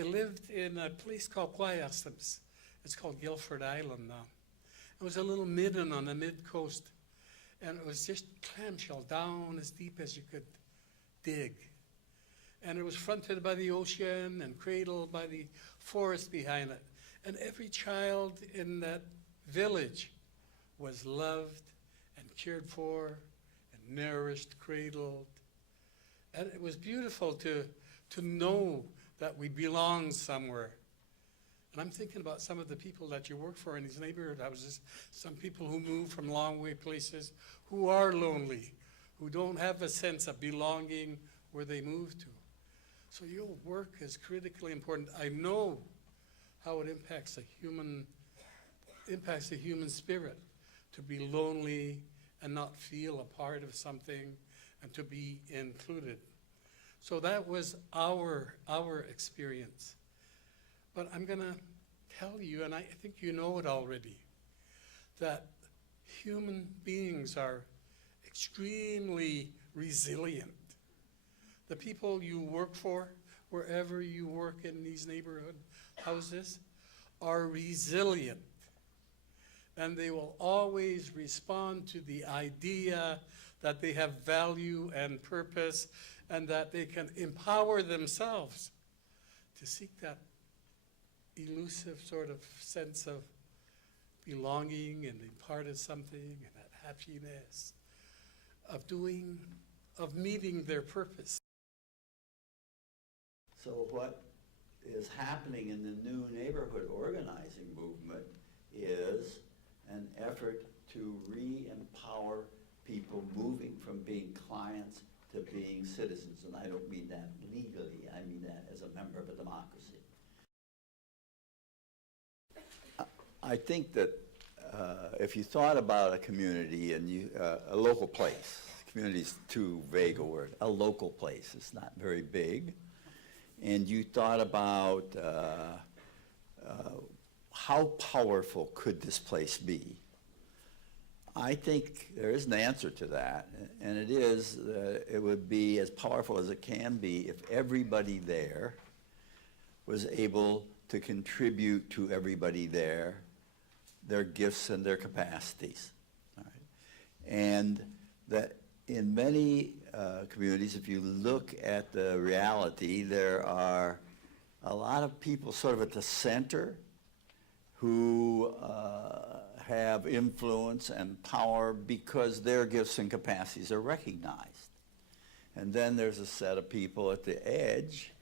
I lived in a place called Guayas. It's called Guilford Island now. It was a little midden on the mid-coast, and it was just clamshell down as deep as you could dig. And it was fronted by the ocean and cradled by the forest behind it. And every child in that village was loved and cared for and nourished, cradled. And it was beautiful to know that we belong somewhere. And I'm thinking about some of the people that you work for in these neighborhood houses, some people who move from long way places, who are lonely, who don't have a sense of belonging where they move to. So your work is critically important. I know how it impacts the human spirit to be lonely and not feel a part of something and to be included. So that was our experience. But I'm going to tell you, and I think you know it already, that human beings are extremely resilient. The people you work for, wherever you work in these neighborhood houses, are resilient. And they will always respond to the idea that they have value and purpose and that they can empower themselves to seek that elusive sort of sense of belonging and being part of something and that happiness of meeting their purpose. So what is happening in the new neighborhood organizing movement is an effort to re-empower people moving from being clients to being citizens. And I don't mean that legally, I mean that as a member of a democracy. I think that if you thought about a community and a local place, community is too vague a word, a local place, it's not very big, and you thought about how powerful could this place be? I think there is an answer to that, and it is it would be as powerful as it can be if everybody there was able to contribute to everybody there their gifts and their capacities. All right? And that in many communities, if you look at the reality, there are a lot of people sort of at the center who have influence and power because their gifts and capacities are recognized. And then there's a set of people at the edge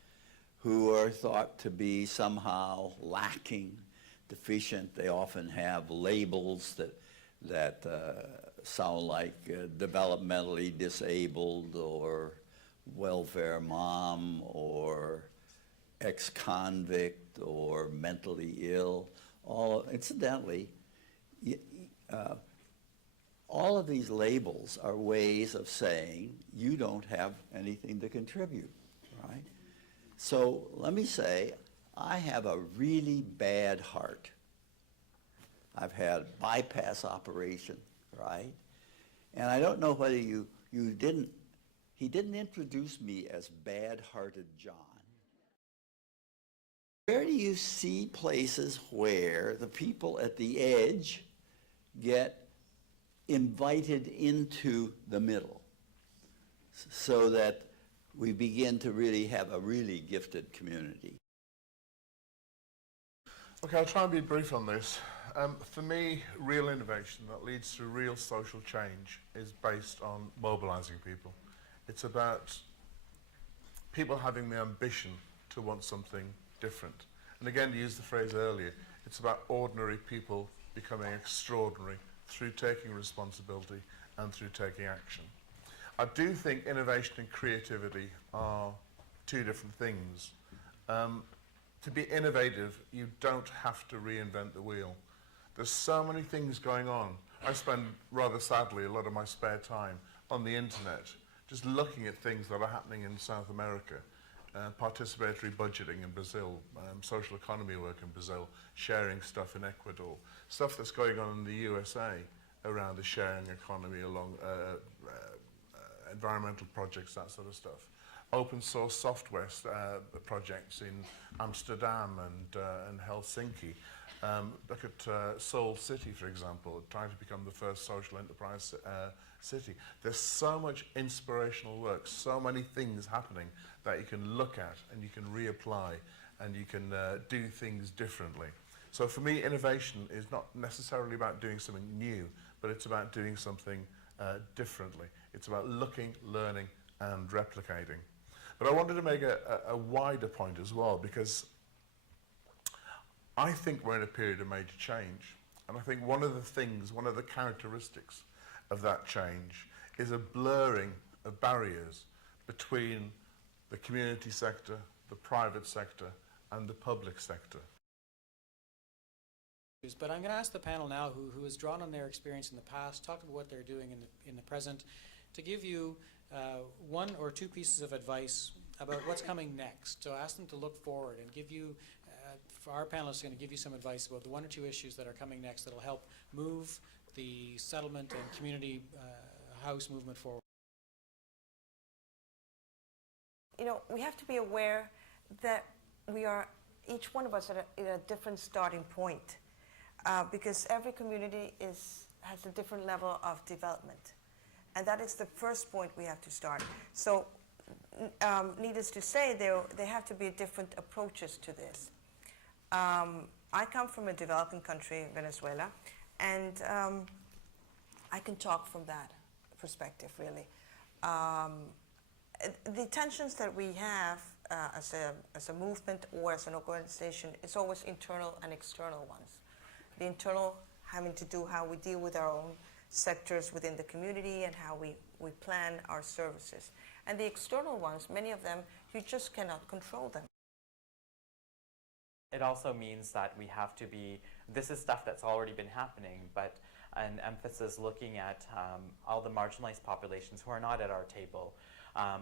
who are thought to be somehow lacking, deficient. They often have labels that sound like developmentally disabled or welfare mom or ex-convict or mentally ill. Incidentally, all of these labels are ways of saying you don't have anything to contribute, right? So let me say, I have a really bad heart. I've had bypass operation, right? And I don't know whether he didn't introduce me as bad-hearted John. Where do you see places where the people at the edge get invited into the middle so that we begin to really have a really gifted community? Okay, I'll try and be brief on this. For me, real innovation that leads to real social change is based on mobilizing people. It's about people having the ambition to want something different. And again, to use the phrase earlier, it's about ordinary people becoming extraordinary through taking responsibility and through taking action. I do think innovation and creativity are two different things. To be innovative, you don't have to reinvent the wheel. There's so many things going on. I spend, rather sadly, a lot of my spare time on the internet, just looking at things that are happening in South America, participatory budgeting in Brazil, social economy work in Brazil, sharing stuff in Ecuador, stuff that's going on in the USA around the sharing economy, along environmental projects, that sort of stuff. open source software projects in Amsterdam and Helsinki. Look at Seoul City, for example, trying to become the first social enterprise city. There's so much inspirational work, so many things happening that you can look at and you can reapply and you can do things differently. So for me, innovation is not necessarily about doing something new, but it's about doing something differently. It's about looking, learning, and replicating. But I wanted to make a wider point as well, because I think we're in a period of major change. And I think one of the characteristics of that change is a blurring of barriers between the community sector, the private sector, and the public sector. But I'm going to ask the panel now, who has drawn on their experience in the past, talked about what they're doing in the present, to give you one or two pieces of advice about what's coming next. So ask them to look forward and give you, for our panelists, are going to give you some advice about the one or two issues that are coming next that will help move the settlement and community house movement forward. You know, we have to be aware that we are, each one of us, at a different starting point. Because every community has a different level of development. And that is the first point we have to start. So, needless to say, there have to be different approaches to this. I come from a developing country, Venezuela, and I can talk from that perspective, really. The tensions that we have as a movement or as an organization, it's always internal and external ones. The internal having to do how we deal with our own sectors within the community and how we plan our services. And the external ones, many of them, you just cannot control them. It also means that we have to be, this is stuff that's already been happening, but an emphasis looking at all the marginalized populations who are not at our table.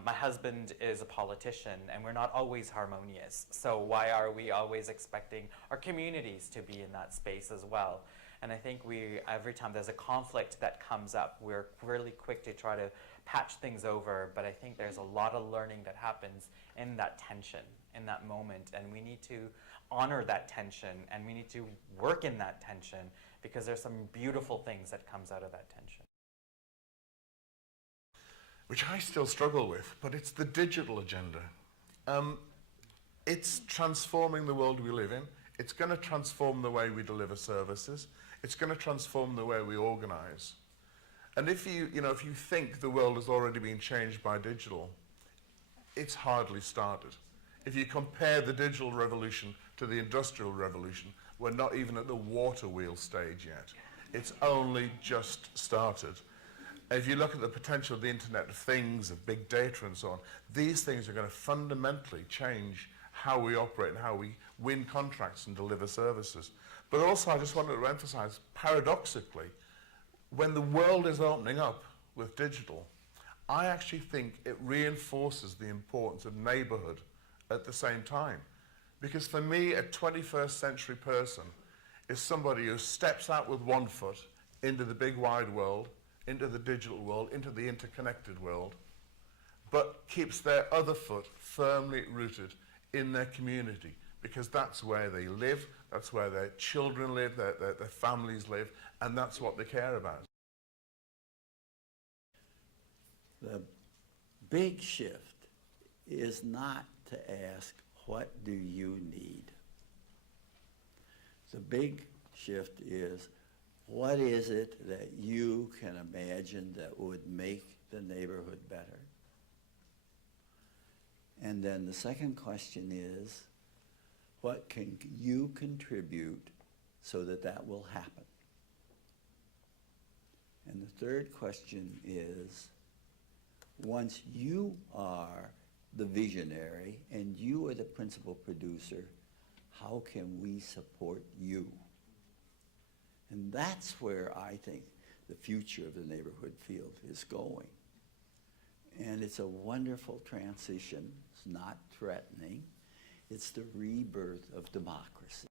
My husband is a politician, and we're not always harmonious. So why are we always expecting our communities to be in that space as well? And I think every time there's a conflict that comes up, we're really quick to try to patch things over. But I think there's a lot of learning that happens in that tension, in that moment. And we need to honor that tension, and we need to work in that tension, because there's some beautiful things that comes out of that tension. Which I still struggle with, but it's the digital agenda. It's transforming the world we live in. It's going to transform the way we deliver services. It's going to transform the way we organize. And if you think the world has already been changed by digital, it's hardly started. If you compare the digital revolution to the industrial revolution, we're not even at the water wheel stage yet. It's only just started. If you look at the potential of the Internet of Things, of big data and so on, these things are going to fundamentally change how we operate and how we win contracts and deliver services. But also, I just wanted to emphasize, paradoxically, when the world is opening up with digital, I actually think it reinforces the importance of neighbourhood at the same time. Because for me, a 21st century person is somebody who steps out with one foot into the big wide world, into the digital world, into the interconnected world, but keeps their other foot firmly rooted in their community, because that's where they live, that's where their children live, their families live, and that's what they care about. The big shift is not to ask, what do you need? The big shift is, what is it that you can imagine that would make the neighborhood better? And then the second question is, what can you contribute so that that will happen? And the third question is, once you are the visionary and you are the principal producer, how can we support you? And that's where I think the future of the neighborhood field is going. And it's a wonderful transition. It's not threatening. It's the rebirth of democracy.